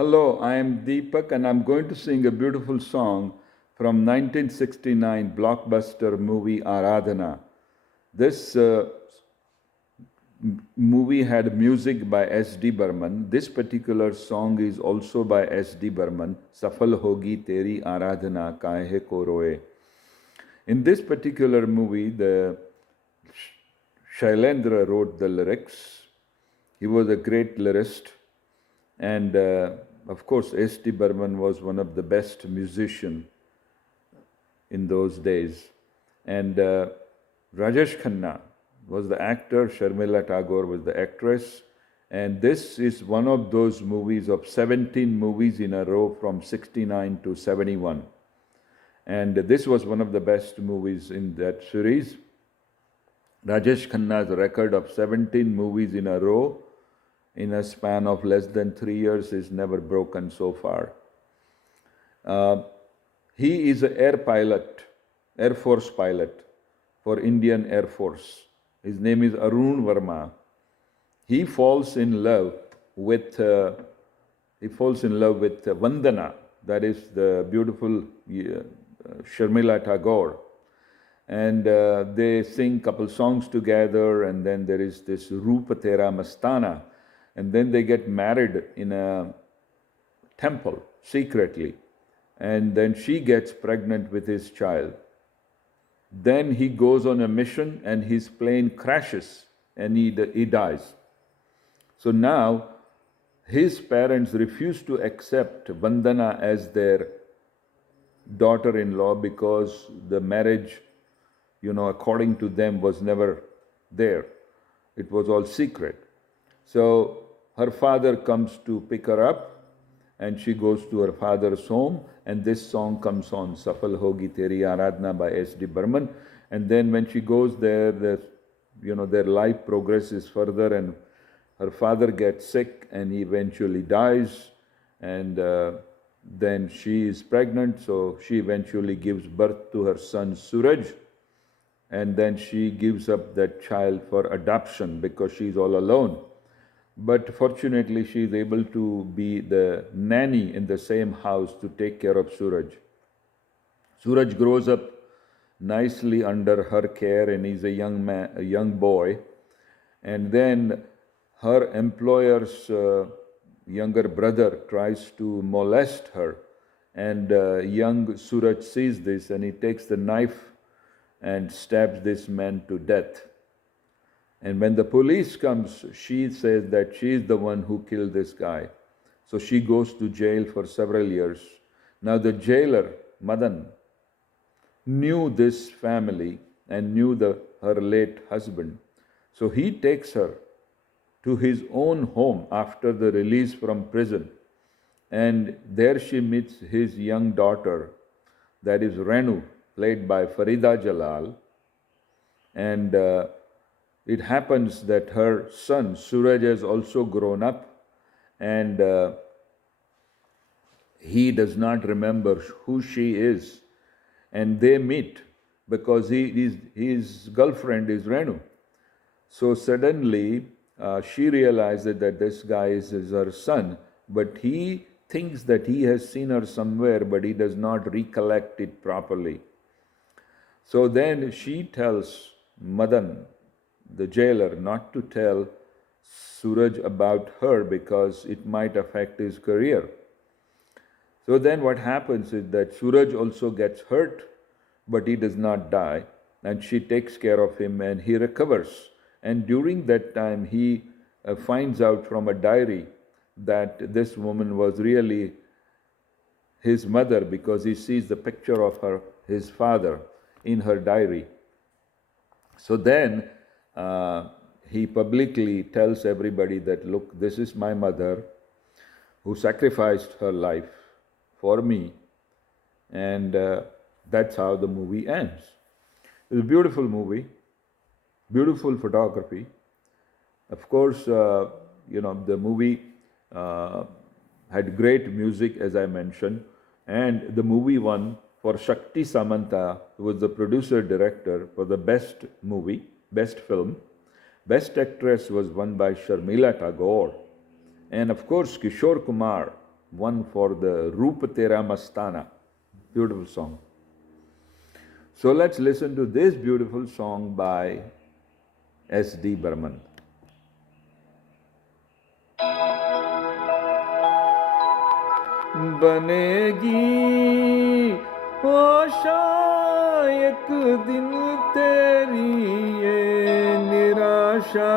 Hello, I am Deepak and I'm going to sing a beautiful song from 1969 blockbuster movie Aradhana. This movie had music by D Burman. This particular song is also by D Burman, Safal Hogi Teri Aradhana, Kaahe Royee. In this particular movie, the Shailendra wrote the lyrics. He was a great lyrist. And of course, D Burman was one of the best musicians in those days. And Rajesh Khanna was the actor, Sharmila was the actress. And this is one of those movies of 17 movies in a row from 69 to 71. And this was one of the best movies in that series. Rajesh Khanna's record of 17 movies in a row in a span of less than 3 years is never broken so far. He is an air pilot, Air Force pilot for Indian Air Force. His name is Arun Verma. He falls in love with Vandana, that is the beautiful Sharmila Tagore. And they sing couple songs together, and then there is this Roop Tera Mastana. And then they get married in a temple secretly. And then she gets pregnant with his child. Then he goes on a mission and his plane crashes and he dies. So now his parents refuse to accept Vandana as their daughter-in-law because the marriage, according to them was never there. It was all secret. So her father comes to pick her up and she goes to her father's home, and this song comes on, Safal Hogi Teri Aradhna by D Burman. And then when she goes there, their life progresses further and her father gets sick and he eventually dies, and then she is pregnant, so she eventually gives birth to her son Suraj, and then she gives up that child for adoption because she's all alone. But fortunately, she is able to be the nanny in the same house to take care of Suraj. Suraj grows up nicely under her care and he's a young boy. And then her employer's younger brother tries to molest her. And young Suraj sees this and he takes the knife and stabs this man to death. And when the police comes, she says that she is the one who killed this guy. So she goes to jail for several years. Now the jailer, Madan, knew this family and knew her late husband. So he takes her to his own home after the release from prison. And there she meets his young daughter, that is Renu, played by Farida Jalal. And it happens that her son, Suraj, has also grown up and he does not remember who she is. And they meet because his girlfriend is Renu. So suddenly she realizes that this guy is her son, but he thinks that he has seen her somewhere, but he does not recollect it properly. So then she tells Madan, the jailer, not to tell Suraj about her because it might affect his career. So then what happens is that Suraj also gets hurt, but he does not die. And she takes care of him and he recovers. And during that time, he finds out from a diary that this woman was really his mother because he sees the picture of his father in her diary. So then he publicly tells everybody that, look, this is my mother who sacrificed her life for me. And that's how the movie ends. It's a beautiful movie, beautiful photography. Of course, the movie had great music, as I mentioned, and the movie won for Shakti Samanta, who was the producer-director, for the best movie, best film. Best actress was won by Sharmila Tagore. And of course, Kishore Kumar one for the Roop Tera Mastana. Beautiful song. So let's listen to this beautiful song by D Burman. बनेगी आशा एक दिन तेरी ये निराशा,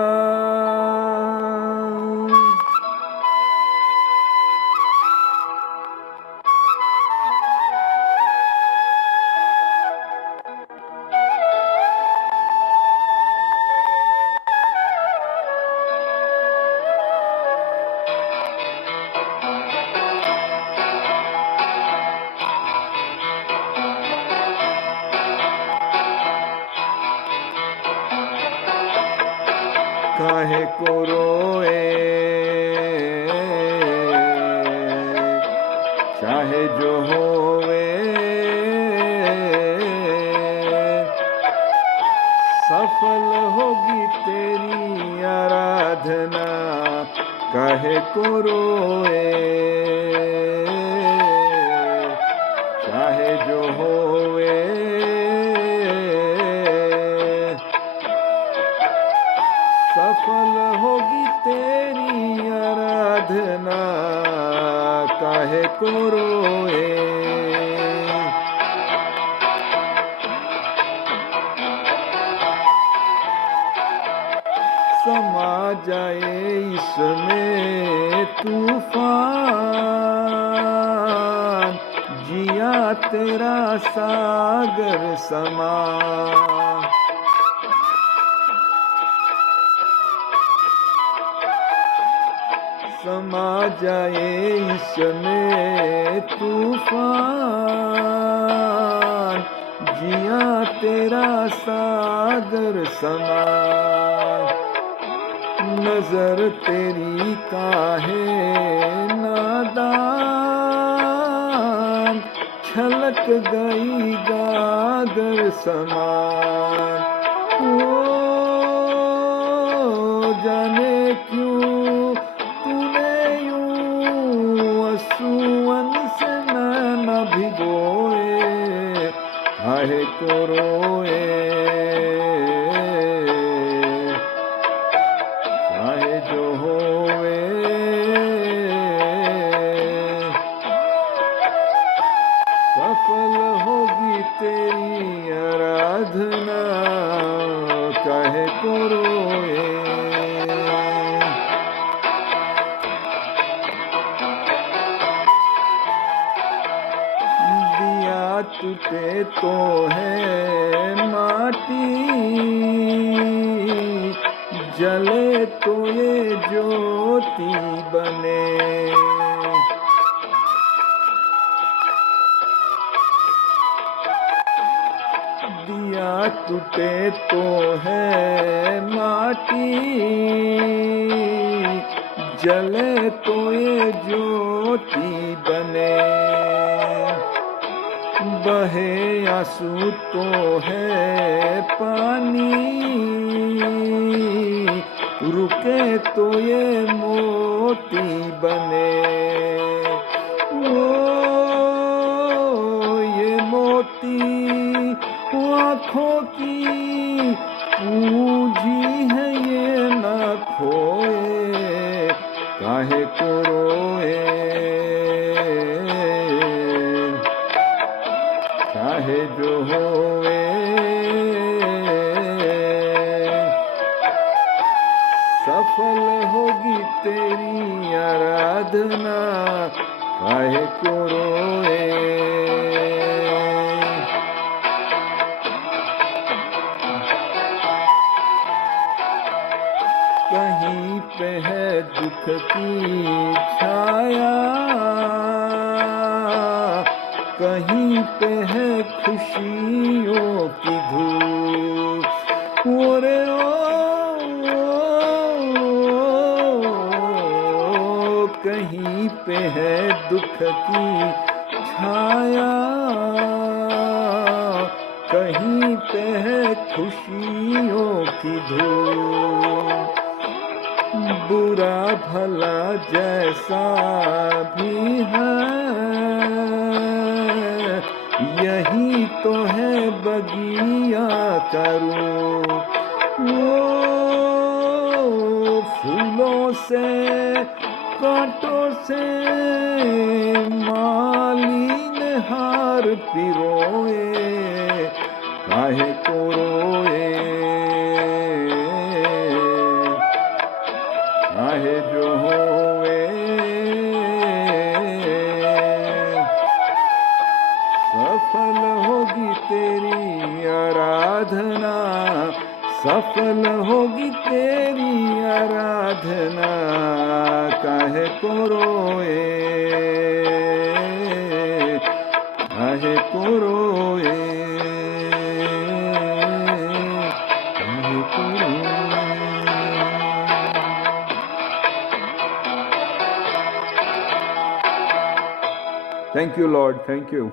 काहे को रोए चाहे जो होवे, सफल होगी तेरी आराधना, काहे को रोए चाहे जो होवे, सफल होगी तेरी आराधना, काहे को रोए। समा जाए इसमें तूफान, जिया तेरा सागर समा, समा जाए इसमें तूफान, जिया तेरा सागर समा, नजर तेरी काहे नादान, छलक गई गागर समान, ओ जाने क्यों सुवन से न भिगोए, काहे को रोए चाहे जो होवे, सफल होगी तेरी आराधना, काहे को रोए। टूटे तो है माटी, जले तो ये ज्योति बने, दिया टूटे तो है माटी, जले तो ये ज्योति बने, बहे आंसू तो है पानी, रुके तो ये मोती बने, ओ ये मोती आँखों की पूंजी है ये ना खोए, काहे को रोए चाहे जो होवे, सफल होगी तेरी आराधना, काहे को रोए। कहीं पे है दुख की छाया, कहीं पे है खुशियों की धूप, ओरे ओ कहीं पे है दुख की छाया, कहीं पे है खुशियों की धूप, बुरा भला जैसा भी करूं, वो फूलों से कांटों से मालिन हार पिरोए, काहे को रोए, काहे जो होए, सफल होगी तेरी आराधना, सफल होगी तेरी आराधना, काहे को रोए, काहे को रोए, काहे को रोए. Thank you, Lord. Thank you.